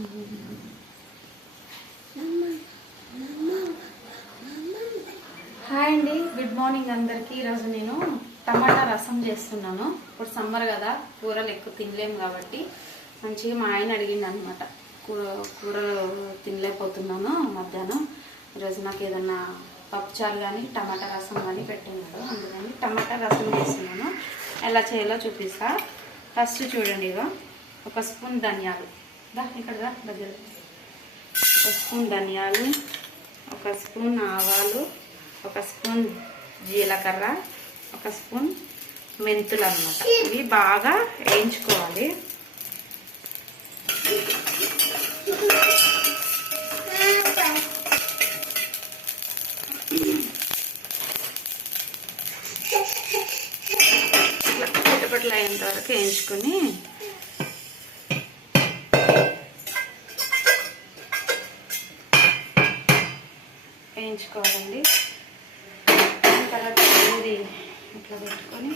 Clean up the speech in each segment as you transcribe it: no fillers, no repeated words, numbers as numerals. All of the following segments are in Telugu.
హాయ్ అండి, గుడ్ మార్నింగ్ అందరికీ. ఈరోజు నేను టమాటా రసం చేస్తున్నాను. ఇప్పుడు సమ్మర్ కదా, కూరలు ఎక్కువ తినలేము కాబట్టి మంచిగా మా ఆయన అడిగింది అనమాట. కూరలు తినలేకపోతున్నాను మధ్యాహ్నం, ఈరోజు నాకు ఏదన్నా పప్పుచారు కానీ టమాటా రసం కానీ పెట్టినాడు. అందుకని టమాటా రసం చేస్తున్నాను. ఎలా చేయాలో చూపిస్తా. ఫస్ట్ చూడండి, ఇక ఒక స్పూన్ ధనియాలు, ఇక్కడ దగ్గర, ఒక స్పూన్ ధనియాలు, ఒక స్పూన్ ఆవాలు, ఒక స్పూన్ జీలకర్ర, ఒక స్పూన్ మెంతులు అన్నమాట. ఇవి బాగా వేయించుకోవాలి. చిటపట్లు అయినంత వరకు వేయించుకొని వేయించుకోవాలండి. తర్వాత ఇది ఇట్లా పెట్టుకొని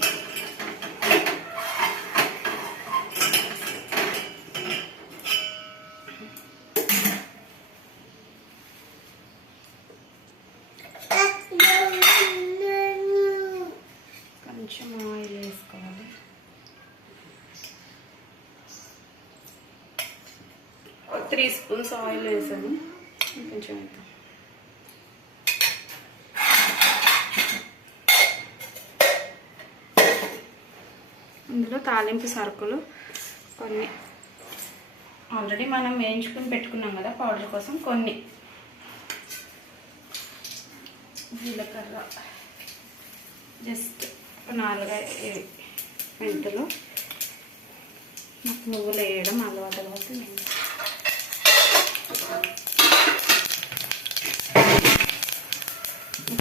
కొంచెం ఆయిల్ వేసుకోవాలి. ఒక 3 స్పూన్స్ ఆయిల్ వేసాను. కొంచెం ఇందులో తాలింపు సరుకులు కొన్ని ఆల్రెడీ మనం వేయించుకుని పెట్టుకున్నాం కదా పౌడర్ కోసం. కొన్ని జీలకర్ర, జస్ట్ 4-5 మెంతులు. నాకు నువ్వులు వేయడం అలవాటు కాబట్టి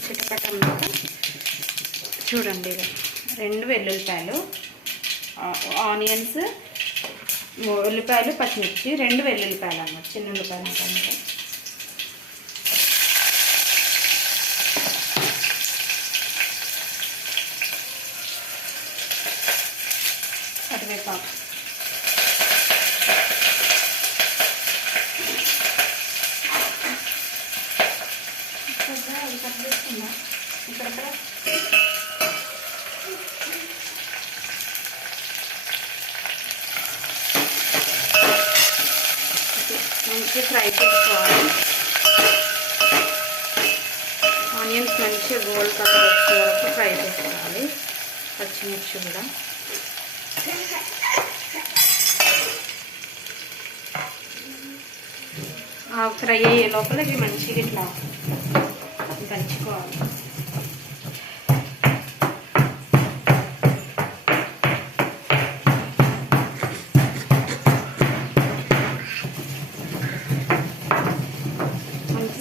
చిటపటంలో చూడండి, 2 వెల్లుల్లిపాయలు, ఆనియన్స్, ఉల్లిపాయలు, పచ్చిమిర్చి, 2 వెల్లుల్లిపాయలు అన్నమాట, చిన్న ఉల్లిపాయలు అంటారు. కరివేపాకు, ఇక్కడ మంచిగా ఫ్రై చేసుకోవాలి. ఆనియన్స్ మంచిగా గోల్డ్ కలర్ వచ్చే వరకు ఫ్రై చేసుకోవాలి. పచ్చిమిర్చి కూడా ఫ్రై అయ్యే లోపల ఇవి మంచిగా ఇట్లా దంచుకోవాలి.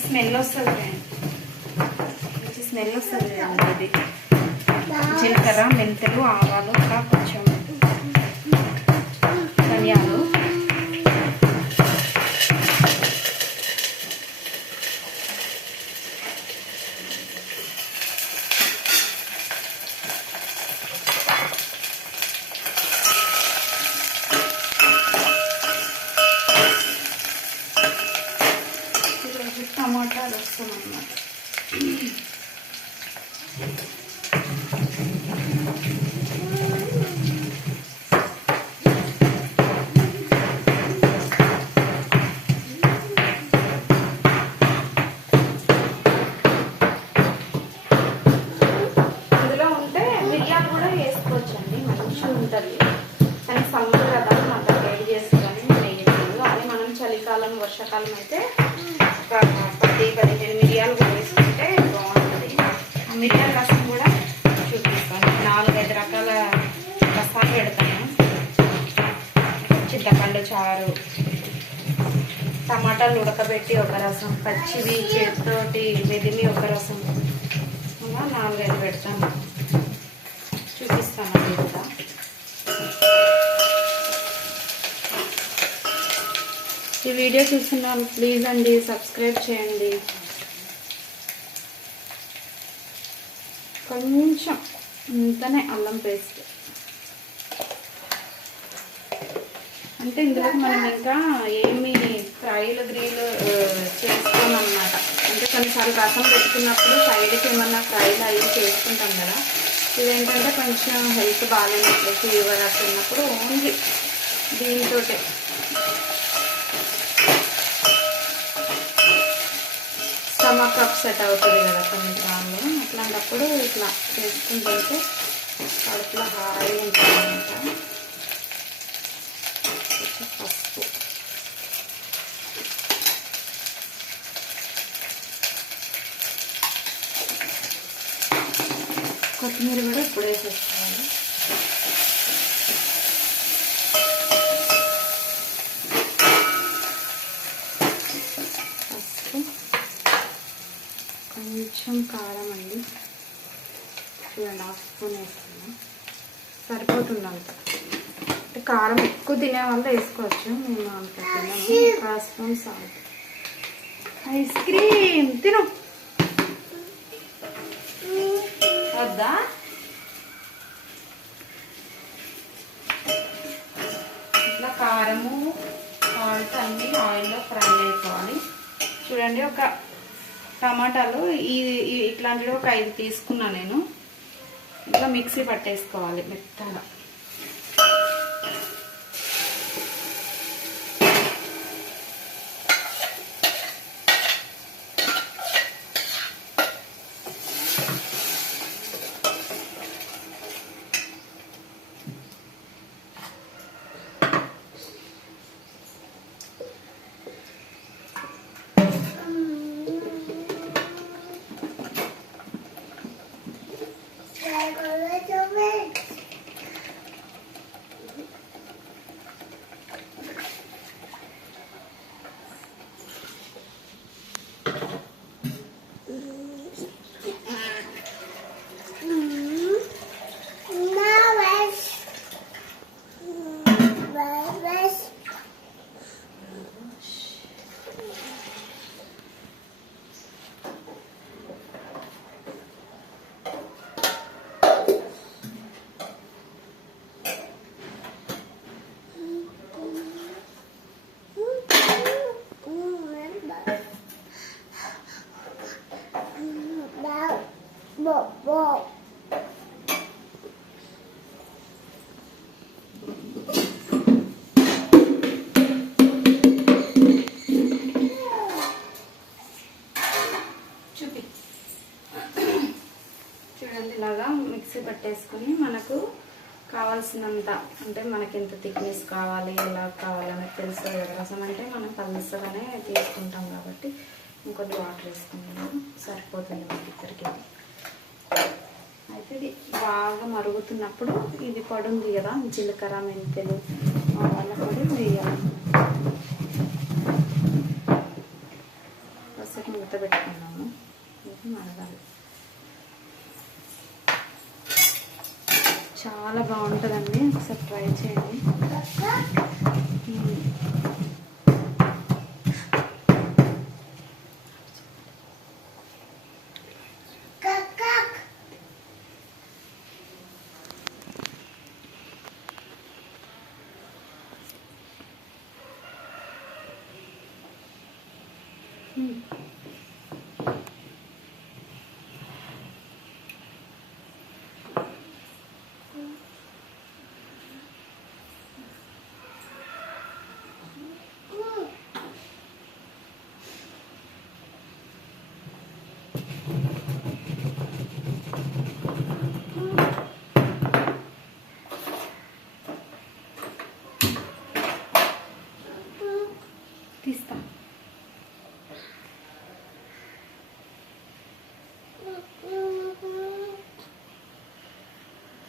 స్మెల్ వస్తుంది, మంచి స్మెల్ వస్తుంది ఇది. జీలకర్ర, మెంతులు, ఆవాలు, ఇంకా కొంచెం ధనియాలు. టమాటా రసం అన్నమాట. ఇందులో ఉంటే మిరియాలు కూడా వేసుకోవచ్చండి, మంచిగా ఉంటుంది. కానీ సమ్మర్ కదా, అంత వేడి చేసుకొని వేయట్లేదు. అదే మనం చలికాలం, వర్షాకాలం అయితే 10-15 మిరియాలు కూడా వేసుకుంటే బాగుంటుంది. మిరియాల రసం కూడా చూపిస్తాను. 4-5 రకాల రసాలు పెడతాను. చింతపండు చారు, టమాటాలు ఉడకబెట్టి ఒక రసం, పచ్చివి చేతితోటి మెదిమి ఒక రసం, అలా 4-5 పెడతాను. చూపిస్తాను అది కూడా. ఈ వీడియో చూస్తున్నాను, ప్లీజ్ అండి సబ్స్క్రైబ్ చేయండి. కొంచెం ఇంతనే అల్లం పేస్ట్, అంటే ఇందులో మనం ఇంకా ఏమి ఫ్రైలు గ్రీలు చేసుకోమన్నమాట. అంటే కొన్నిసార్లు రసం పెట్టుకున్నప్పుడు సైడ్కి ఏమన్నా ఫ్రైలు అవి చేసుకుంటాం కదా. ఇదేంటంటే కొంచెం హెల్త్ బాగాలేనప్పుడు ఫీవర్ అట్లా ఉన్నప్పుడు ఓన్లీ దీంతో స్టమక్ అప్సెట్ అవుతుంది కదా కొన్నిసార్లు. అట్లాంటప్పుడు ఇట్లా చేసుకుంటుంటే కడుపులో హాయిగా ఉంటుంది అనమాట. పసుపు, కొత్తిమీర కూడా ఇప్పుడు వేసేసుకోవాలి. పసుపు, కొంచెం కారం అండి, చూడండి 1/2 స్పూన్ వేస్తున్నాం, సరిపోతుంది అంత. అంటే కారం ఎక్కువ తినే వాళ్ళు వేసుకోవచ్చు, మేము అంత తిన్నాము. 1/2 స్పూన్ సాల్ట్. ఐస్ క్రీమ్ తిను వద్దా? ఇట్లా కారము సాల్ట్ అన్నీ ఆయిల్లో ఫ్రై అయిపోవాలి. చూడండి, ఒక టమాటాలు ఇట్లాంటివి ఒక 5 తీసుకున్నా నేను. ఇట్లా మిక్సీ పట్టేసుకోవాలి మెత్తగా. చూడండి, ఇలాగా మిక్సీ పట్టేసుకొని మనకు కావాల్సినంత, అంటే మనకి ఎంత థిక్నెస్ కావాలి, ఎలా కావాలని తెలుస్తుంది కదా. రసం అంటే మనం పల్సగానే తీసుకుంటాం కాబట్టి ఇంకొన్ని వాటర్ వేసుకుంటాము, సరిపోతుంది మనకి ఇద్దరికి. అయితే ఇది బాగా మరుగుతున్నప్పుడు ఇది పొడి ఉంది కదా, జీలకర్ర, మెంతులు, ఆవాల పొడి వేయాలి. కాసేపు మూత పెట్టుకున్నాము, ఇది మరగాలి. చాలా బాగుంటుందండి, ఒకసారి ట్రై చేయండి.